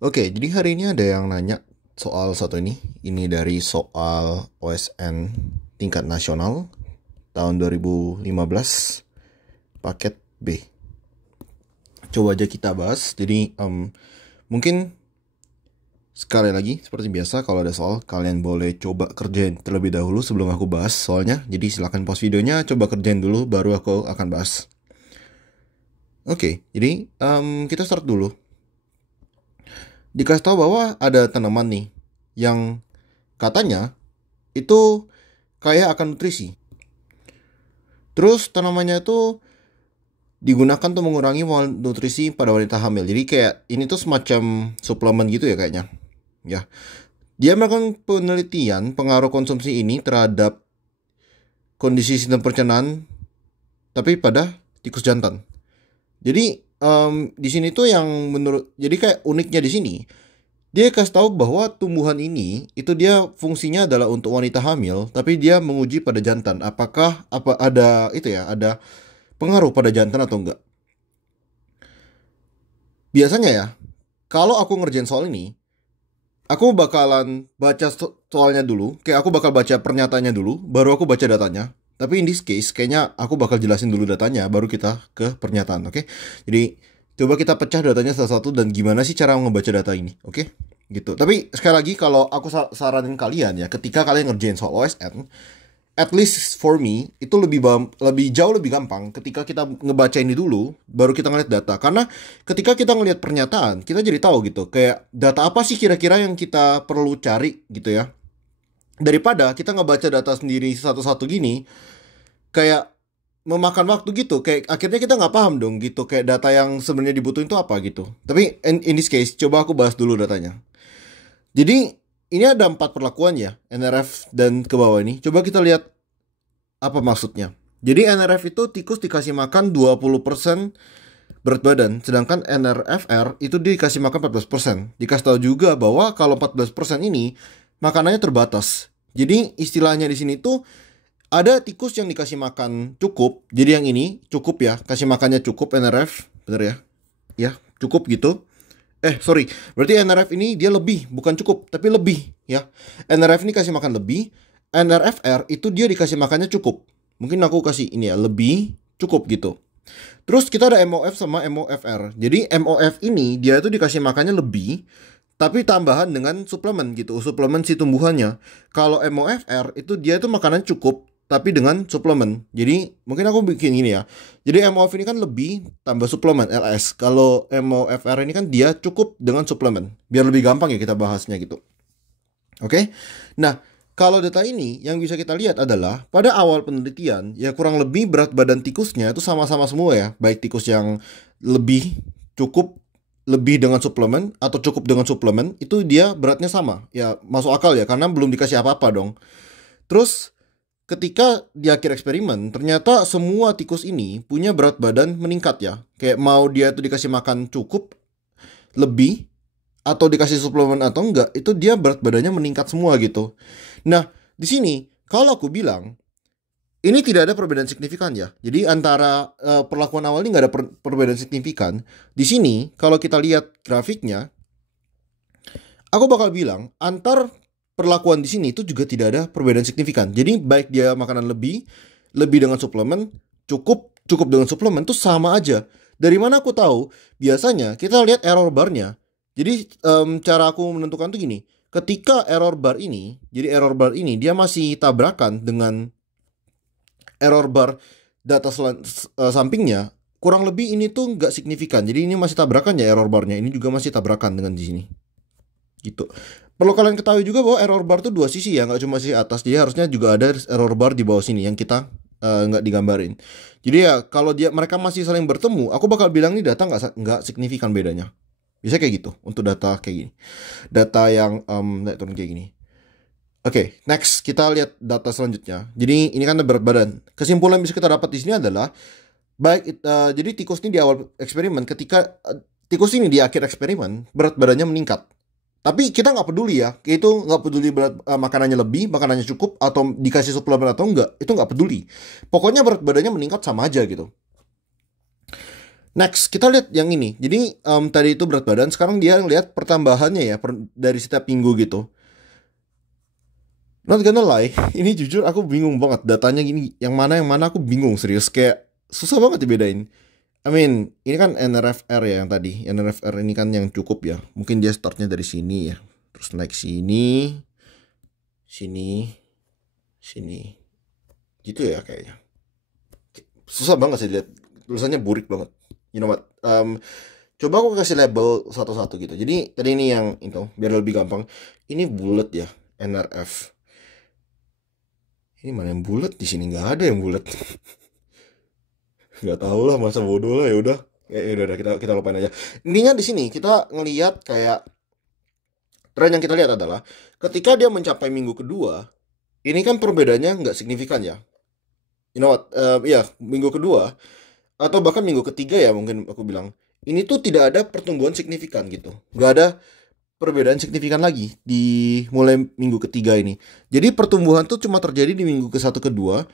Oke, jadi hari ini ada yang nanya soal satu ini. Ini dari soal OSN tingkat nasional tahun 2015 paket B. Coba aja kita bahas. Jadi mungkin sekali lagi seperti biasa kalau ada soal kalian boleh coba kerjain terlebih dahulu sebelum aku bahas soalnya. Jadi silahkan pause videonya, coba kerjain dulu baru aku akan bahas. Oke, jadi kita start dulu. Dikasih tahu bahwa ada tanaman nih yang katanya itu kaya akan nutrisi. Terus tanamannya itu digunakan untuk mengurangi malnutrisi pada wanita hamil. Jadi kayak ini tuh semacam suplemen gitu ya kayaknya. Ya. Dia melakukan penelitian pengaruh konsumsi ini terhadap kondisi sistem pencernaan tapi pada tikus jantan. Jadi di sini tuh yang jadi kayak uniknya di sini dia kasih tahu bahwa tumbuhan ini itu dia fungsinya adalah untuk wanita hamil, tapi dia menguji pada jantan. Apakah ada itu ya, ada pengaruh pada jantan atau enggak? Biasanya ya, kalau aku ngerjain soal ini, aku bakalan baca soalnya dulu, kayak aku bakal baca pernyataannya dulu, baru aku baca datanya. Tapi in this case, kayaknya aku bakal jelasin dulu datanya, baru kita ke pernyataan, oke? Jadi, coba kita pecah datanya satu-satu dan gimana sih cara ngebaca data ini, oke? Gitu. Tapi sekali lagi, kalau aku saranin kalian ya, ketika kalian ngerjain soal OSN, at least for me itu jauh lebih gampang ketika kita ngebaca ini dulu baru kita ngeliat data, karena ketika kita ngeliat pernyataan kita jadi tahu gitu kayak data apa sih kira-kira yang kita perlu cari gitu ya, daripada kita ngebaca data sendiri satu-satu gini kayak memakan waktu gitu, kayak akhirnya kita nggak paham dong gitu kayak data yang sebenarnya dibutuhin itu apa gitu. Tapi in this case coba aku bahas dulu datanya. Jadi ini ada 4 perlakuan ya, NRF dan ke bawah ini. Coba kita lihat apa maksudnya. Jadi NRF itu tikus dikasih makan 20% berat badan, sedangkan NRFR itu dikasih makan 14%. Dikasih tahu juga bahwa kalau 14% ini makanannya terbatas. Jadi istilahnya di sini tuh ada tikus yang dikasih makan cukup. Jadi yang ini cukup ya, kasih makannya cukup NRF, bener ya? Ya, cukup gitu. Sorry, berarti NRF ini dia lebih, bukan cukup, tapi lebih ya. NRF ini kasih makan lebih, NRFR itu dia dikasih makannya cukup. Mungkin aku kasih ini ya, lebih, cukup gitu. Terus kita ada MOF sama MOFR. Jadi MOF ini dia itu dikasih makannya lebih, tapi tambahan dengan suplemen gitu, suplemen si tumbuhannya. Kalau MOFR itu dia itu makanan cukup, tapi dengan suplemen. Jadi mungkin aku bikin gini ya. Jadi MOF ini kan lebih tambah suplemen LS. Kalau MOFR ini kan dia cukup dengan suplemen. Biar lebih gampang ya kita bahasnya gitu. Oke. Nah, kalau data ini yang bisa kita lihat adalah pada awal penelitian ya kurang lebih berat badan tikusnya itu sama-sama semua ya. Baik tikus yang lebih cukup lebih dengan suplemen atau cukup dengan suplemen itu dia beratnya sama. Ya masuk akal ya karena belum dikasih apa-apa dong. Terus ketika di akhir eksperimen, ternyata semua tikus ini punya berat badan meningkat ya. Kayak mau dia tuh dikasih makan cukup, lebih, atau dikasih suplemen atau enggak, itu dia berat badannya meningkat semua gitu. Nah, di sini, kalau aku bilang, ini tidak ada perbedaan signifikan ya. Jadi antara perlakuan awal ini nggak ada perbedaan signifikan. Di sini, kalau kita lihat grafiknya, aku bakal bilang antar perlakuan di sini itu juga tidak ada perbedaan signifikan. Jadi baik dia makanan lebih, lebih dengan suplemen, cukup, cukup dengan suplemen itu sama aja. Dari mana aku tahu? Biasanya kita lihat error barnya. Jadi cara aku menentukan tuh gini. Ketika error bar ini, jadi error bar ini dia masih tabrakan dengan error bar data sampingnya, kurang lebih ini tuh nggak signifikan. Jadi ini masih tabrakan ya error barnya. Ini juga masih tabrakan dengan di sini. Gitu. Perlu kalian ketahui juga bahwa error bar tuh dua sisi ya, nggak cuma sisi atas. Jadi harusnya juga ada error bar di bawah sini yang kita nggak digambarin. Jadi ya kalau mereka masih saling bertemu, aku bakal bilang nih data nggak signifikan bedanya. Bisa kayak gitu untuk data kayak gini. Data yang turun kayak gini. Oke, next kita lihat data selanjutnya. Jadi ini kan berat badan. Kesimpulan yang bisa kita dapat di sini adalah jadi tikus ini di awal eksperimen, ketika tikus ini di akhir eksperimen berat badannya meningkat. Tapi kita nggak peduli ya, itu nggak peduli berat makanannya lebih, makanannya cukup, atau dikasih suplemen atau enggak, itu nggak peduli. Pokoknya berat badannya meningkat sama aja gitu. Next, kita lihat yang ini. Jadi tadi itu berat badan, sekarang dia lihat pertambahannya ya dari setiap minggu gitu. Not gonna lie, ini jujur aku bingung banget datanya gini. Yang mana aku bingung serius, kayak susah banget dibedain. I mean, ini kan NRFR ya yang tadi. NRFR ini kan yang cukup ya. Mungkin dia startnya dari sini ya. Terus naik sini, sini, sini. Gitu ya kayaknya. Susah banget sih lihat. Tulisannya burik banget. You know what? Coba aku kasih label satu-satu gitu. Jadi tadi ini yang itu biar lebih gampang. Ini bulat ya, NRF. Ini mana yang bulat? Di sini nggak ada yang bulat. Nggak tahu lah, masa bodoh lah, ya udah. Ya udah kita lupain aja. Intinya di sini kita ngelihat kayak tren yang kita lihat adalah ketika dia mencapai minggu kedua, ini kan perbedaannya nggak signifikan ya. You know what? Iya, minggu kedua atau bahkan minggu ketiga ya mungkin aku bilang. Ini tuh tidak ada pertumbuhan signifikan gitu. Nggak ada perbedaan signifikan lagi di mulai minggu ketiga ini. Jadi pertumbuhan tuh cuma terjadi di minggu ke-1 kedua.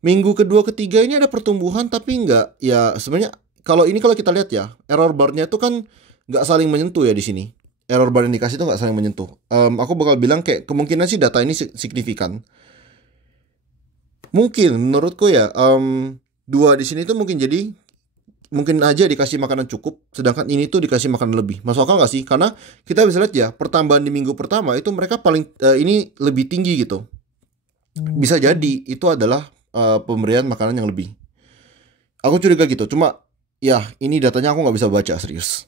Minggu kedua ketiga ini ada pertumbuhan tapi nggak ya sebenarnya kalau kita lihat ya error barnya itu kan nggak saling menyentuh ya di sini. Error bar indikasi itu nggak saling menyentuh. Aku bakal bilang kayak kemungkinan sih data ini signifikan. Mungkin menurutku ya dua di sini tuh mungkin aja dikasih makanan cukup, sedangkan ini tuh dikasih makanan lebih. Masuk akal nggak sih? Karena kita bisa lihat ya pertambahan di minggu pertama itu mereka paling ini lebih tinggi gitu. Bisa jadi itu adalah pemberian makanan yang lebih. Aku curiga gitu. Cuma ya ini datanya aku nggak bisa baca serius.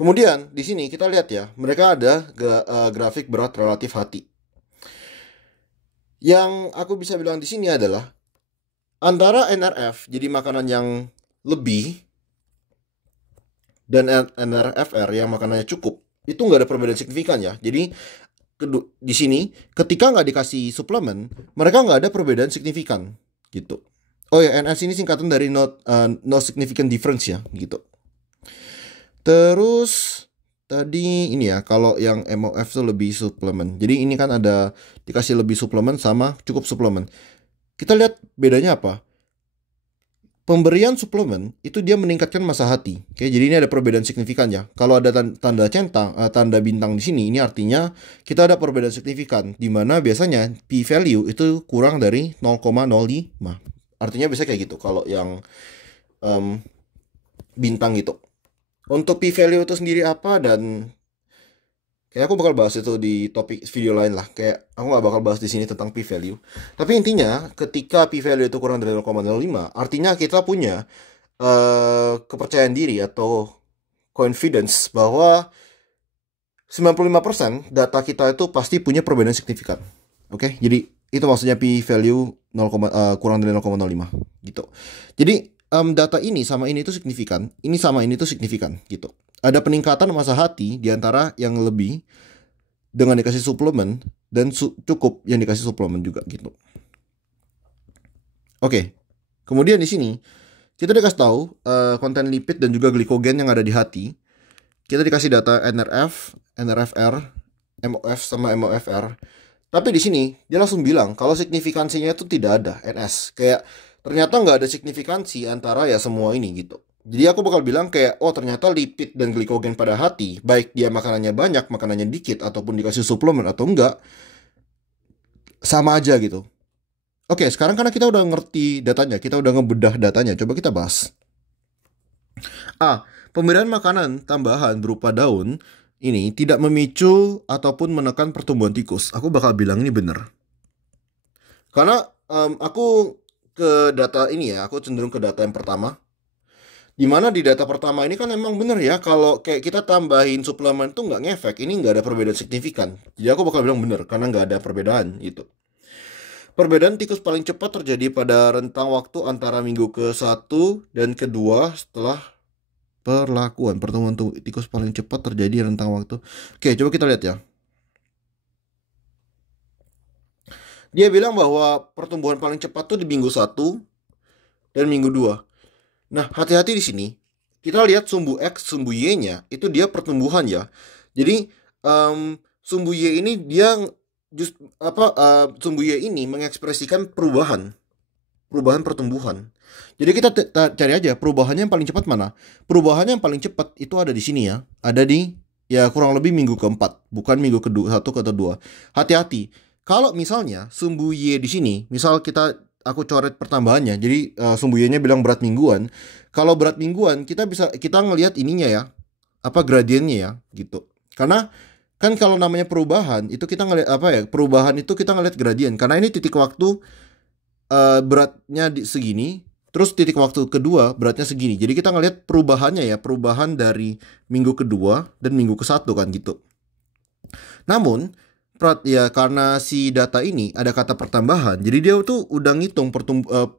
Kemudian di sini kita lihat ya mereka ada grafik berat relatif hati. Yang aku bisa bilang di sini adalah antara NRF jadi makanan yang lebih dan NRFR yang makanannya cukup itu nggak ada perbedaan signifikan ya. Jadi di sini ketika nggak dikasih suplemen mereka nggak ada perbedaan signifikan gitu. Oh ya, NS ini singkatan dari no significant difference ya gitu. Terus tadi ini ya kalau yang MOF tuh lebih suplemen. Jadi ini kan ada dikasih lebih suplemen sama cukup suplemen. Kita lihat bedanya apa? Pemberian suplemen itu dia meningkatkan massa hati. Oke, jadi ini ada perbedaan signifikan ya. Kalau ada tanda centang, tanda bintang di sini, ini artinya kita ada perbedaan signifikan. Di mana biasanya p value itu kurang dari 0,05. Artinya bisa kayak gitu. Kalau yang bintang gitu. Untuk p value itu sendiri apa dan kayak aku bakal bahas itu di topik video lain lah. Kayak aku nggak bakal bahas di sini tentang p value. Tapi intinya ketika p value itu kurang dari 0,05, artinya kita punya kepercayaan diri atau confidence bahwa 95% data kita itu pasti punya perbedaan signifikan. Oke, jadi itu maksudnya p value 0, kurang dari 0,05 gitu. Jadi data ini sama ini itu signifikan, ini sama ini itu signifikan gitu. Ada peningkatan massa hati di antara yang lebih dengan dikasih suplemen dan cukup yang dikasih suplemen juga gitu. Oke. Kemudian di sini kita dikasih tahu konten lipid dan juga glikogen yang ada di hati. Kita dikasih data NRF, NRFR, MOF sama MOFR. Tapi di sini dia langsung bilang kalau signifikansinya itu tidak ada NS. Kayak ternyata nggak ada signifikansi antara ya semua ini gitu. Jadi aku bakal bilang kayak, oh ternyata lipid dan glikogen pada hati, baik dia makanannya banyak, makanannya dikit, ataupun dikasih suplemen atau enggak, sama aja gitu. Oke, sekarang karena kita udah ngerti datanya, kita udah ngebedah datanya, coba kita bahas. Pemberian makanan tambahan berupa daun ini tidak memicu ataupun menekan pertumbuhan tikus. Aku bakal bilang ini bener. Karena aku ke data ini ya, aku cenderung ke data yang pertama. Dimana di data pertama ini kan emang bener ya kalau kayak kita tambahin suplemen tuh nggak ngefek, ini nggak ada perbedaan signifikan. Jadi aku bakal bilang bener karena nggak ada perbedaan gitu. Perbedaan tikus paling cepat terjadi pada rentang waktu antara minggu ke-1 dan kedua setelah perlakuan. Pertemuan tikus paling cepat terjadi rentang waktu. Oke, coba kita lihat ya. Dia bilang bahwa pertumbuhan paling cepat tuh di minggu 1 dan minggu 2. Nah, hati-hati di sini. Kita lihat sumbu X, sumbu Y-nya itu dia pertumbuhan ya. Jadi sumbu Y ini dia sumbu Y ini mengekspresikan perubahan pertumbuhan. Jadi kita cari aja perubahannya yang paling cepat mana. Perubahannya yang paling cepat itu ada di sini ya. Ada di ya kurang lebih minggu keempat, bukan minggu kedua satu atau dua. Hati-hati. Kalau misalnya sumbu Y di sini, misal aku coret pertambahannya. Jadi sumbu Y-nya bilang berat mingguan. Kalau berat mingguan kita ngelihat ininya ya. Apa gradiennya ya gitu. Karena kan kalau namanya perubahan itu kita ngelihat apa ya? Perubahan itu kita ngelihat gradien. Karena ini titik waktu beratnya segini, terus titik waktu kedua beratnya segini. Jadi kita ngelihat perubahannya ya, perubahan dari minggu kedua dan minggu ke satu kan gitu. Namun ya karena si data ini ada kata pertambahan, jadi dia tuh udah ngitung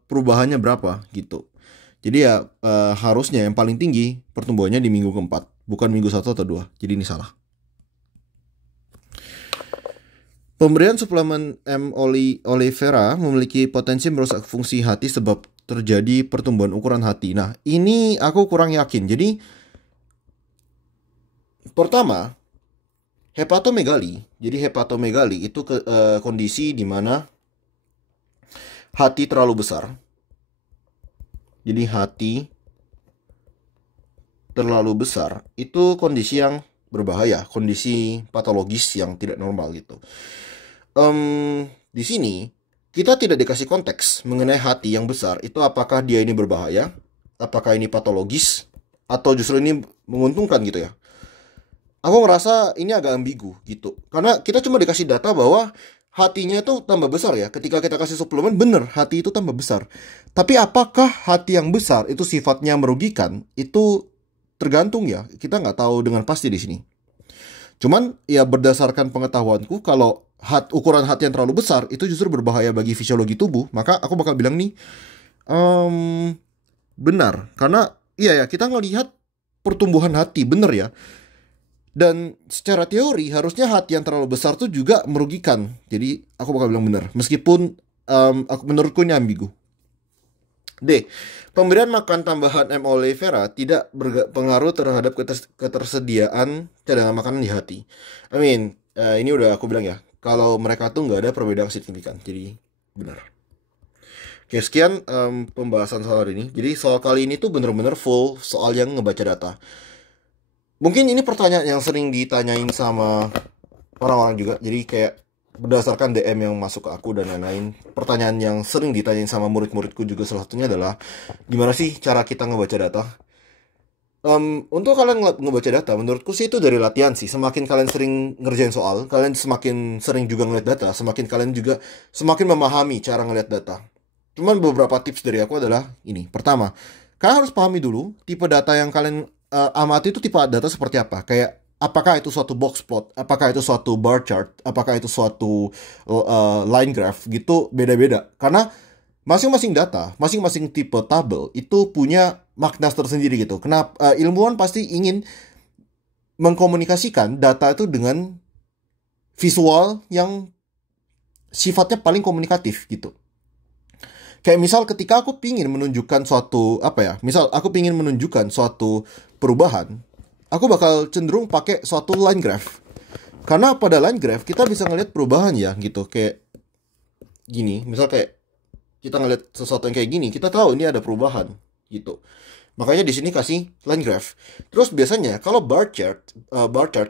perubahannya berapa gitu. Jadi ya harusnya yang paling tinggi pertumbuhannya di minggu keempat, bukan minggu 1 atau 2. Jadi ini salah. Pemberian suplemen M. oleifera memiliki potensi merusak fungsi hati sebab terjadi pertumbuhan ukuran hati. Nah, ini aku kurang yakin. Jadi, pertama, hepatomegali. Jadi hepatomegali itu kondisi di mana hati terlalu besar. Jadi hati terlalu besar itu kondisi yang berbahaya, kondisi patologis yang tidak normal gitu. Di sini kita tidak dikasih konteks mengenai hati yang besar itu apakah dia ini berbahaya, apakah ini patologis, atau justru ini menguntungkan gitu ya. Aku ngerasa ini agak ambigu gitu. Karena kita cuma dikasih data bahwa hatinya itu tambah besar ya. Ketika kita kasih suplemen, bener hati itu tambah besar. Tapi apakah hati yang besar itu sifatnya merugikan? Itu tergantung ya. Kita nggak tahu dengan pasti di sini. Cuman ya berdasarkan pengetahuanku, kalau ukuran hati yang terlalu besar itu justru berbahaya bagi fisiologi tubuh. Maka aku bakal bilang nih, benar. Karena iya ya, kita ngelihat pertumbuhan hati, bener ya. Dan secara teori harusnya hati yang terlalu besar tuh juga merugikan. Jadi aku bakal bilang benar. Meskipun menurutku ini ambigu. D. Pemberian makan tambahan M. oleifera tidak berpengaruh terhadap ketersediaan cadangan makanan di hati. Ini udah aku bilang ya. Kalau mereka tuh nggak ada perbedaan signifikan. Jadi benar. Oke, sekian pembahasan soal hari ini. Jadi soal kali ini tuh bener-bener full soal yang ngebaca data. Mungkin ini pertanyaan yang sering ditanyain sama orang-orang juga. Jadi kayak berdasarkan DM yang masuk ke aku dan lain-lain. Pertanyaan yang sering ditanyain sama murid-muridku juga salah satunya adalah, gimana sih cara kita ngebaca data? Untuk kalian ngebaca data, menurutku sih itu dari latihan sih. Semakin kalian sering ngerjain soal, kalian semakin sering juga ngeliat data. Semakin kalian juga semakin memahami cara ngeliat data. Cuman beberapa tips dari aku adalah ini. Pertama, kalian harus pahami dulu tipe data yang kalian amati itu tipe data seperti apa. Kayak apakah itu suatu box plot, apakah itu suatu bar chart, apakah itu suatu line graph gitu, beda-beda. Karena masing-masing data, masing-masing tipe tabel itu punya makna tersendiri gitu. Kenapa ilmuwan pasti ingin mengkomunikasikan data itu dengan visual yang sifatnya paling komunikatif gitu. Kayak misal ketika aku pingin menunjukkan suatu misal aku pingin menunjukkan suatu perubahan, aku bakal cenderung pakai suatu line graph. Karena pada line graph kita bisa ngeliat perubahan ya gitu. Kayak gini, misal kayak kita ngeliat sesuatu yang kayak gini, kita tahu ini ada perubahan gitu. Makanya di sini kasih line graph. Terus biasanya kalau bar chart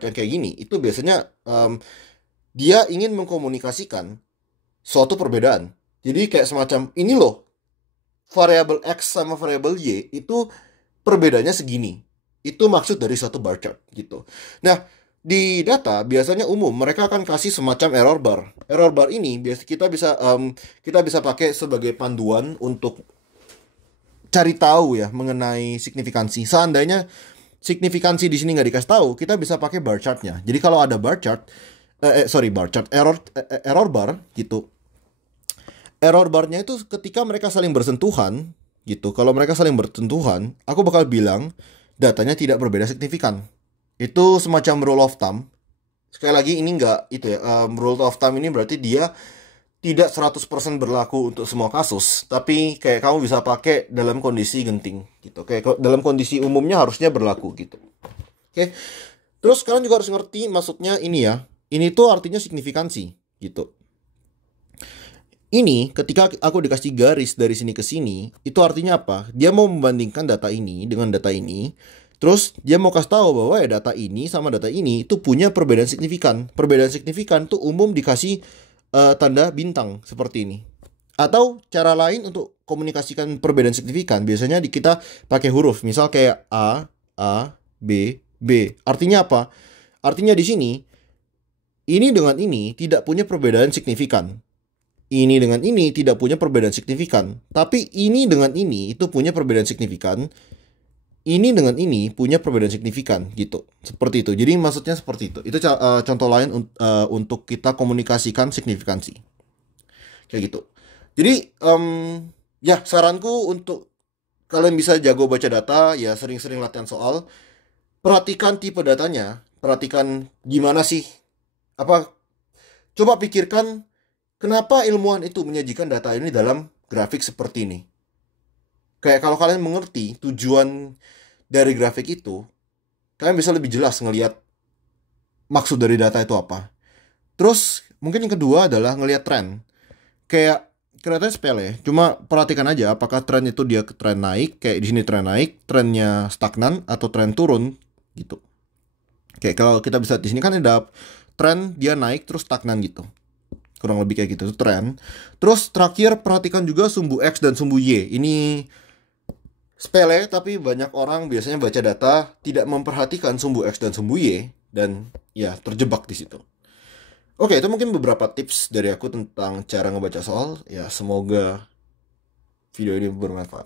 yang kayak gini, itu biasanya dia ingin mengkomunikasikan suatu perbedaan. Jadi kayak semacam ini loh, variabel X sama variabel Y itu perbedaannya segini. Itu maksud dari suatu bar chart gitu. Nah, di data biasanya umum mereka akan kasih semacam error bar. Error bar ini kita bisa pakai sebagai panduan untuk cari tahu ya mengenai signifikansi. Seandainya signifikansi di sini nggak dikasih tahu, kita bisa pakai bar chartnya. Jadi kalau ada bar chart, error bar gitu. Error barnya itu ketika mereka saling bersentuhan gitu. Kalau mereka saling bersentuhan, aku bakal bilang datanya tidak berbeda signifikan. Itu semacam rule of thumb. Sekali lagi ini enggak itu ya. Rule of thumb ini berarti dia tidak 100% berlaku untuk semua kasus, tapi kayak kamu bisa pakai dalam kondisi genting gitu. Kayak dalam kondisi umumnya harusnya berlaku gitu. Oke. Terus kalian juga harus ngerti maksudnya ini ya. Ini tuh artinya signifikansi gitu. Ini ketika aku dikasih garis dari sini ke sini, itu artinya apa? Dia mau membandingkan data ini dengan data ini. Terus dia mau kasih tahu bahwa ya data ini sama data ini itu punya perbedaan signifikan. Perbedaan signifikan tuh umum dikasih tanda bintang seperti ini. Atau cara lain untuk komunikasikan perbedaan signifikan, biasanya kita pakai huruf. Misal kayak A, B, B. Artinya apa? Artinya di sini, ini dengan ini tidak punya perbedaan signifikan. Ini dengan ini tidak punya perbedaan signifikan. Tapi ini dengan ini itu punya perbedaan signifikan. Ini dengan ini punya perbedaan signifikan gitu. Seperti itu. Jadi maksudnya seperti itu. Itu contoh lain untuk kita komunikasikan signifikansi. Kayak gitu. Jadi ya saranku untuk kalian bisa jago baca data, ya sering-sering latihan soal. Perhatikan tipe datanya. Perhatikan gimana sih. Coba pikirkan kenapa ilmuwan itu menyajikan data ini dalam grafik seperti ini. Kayak kalau kalian mengerti tujuan dari grafik itu, kalian bisa lebih jelas ngelihat maksud dari data itu apa. Terus mungkin yang kedua adalah ngelihat tren. Kayak kelihatannya sepele, cuma perhatikan aja apakah tren itu dia tren naik, kayak di sini tren naik, trennya stagnan atau tren turun gitu. Kayak kalau kita bisa di sini kan ada tren dia naik terus stagnan gitu. Kurang lebih kayak gitu, itu tren. Terus terakhir perhatikan juga sumbu X dan sumbu Y. Ini sepele tapi banyak orang biasanya baca data tidak memperhatikan sumbu X dan sumbu Y dan ya terjebak di situ. Oke, itu mungkin beberapa tips dari aku tentang cara ngebaca soal. Ya, semoga video ini bermanfaat.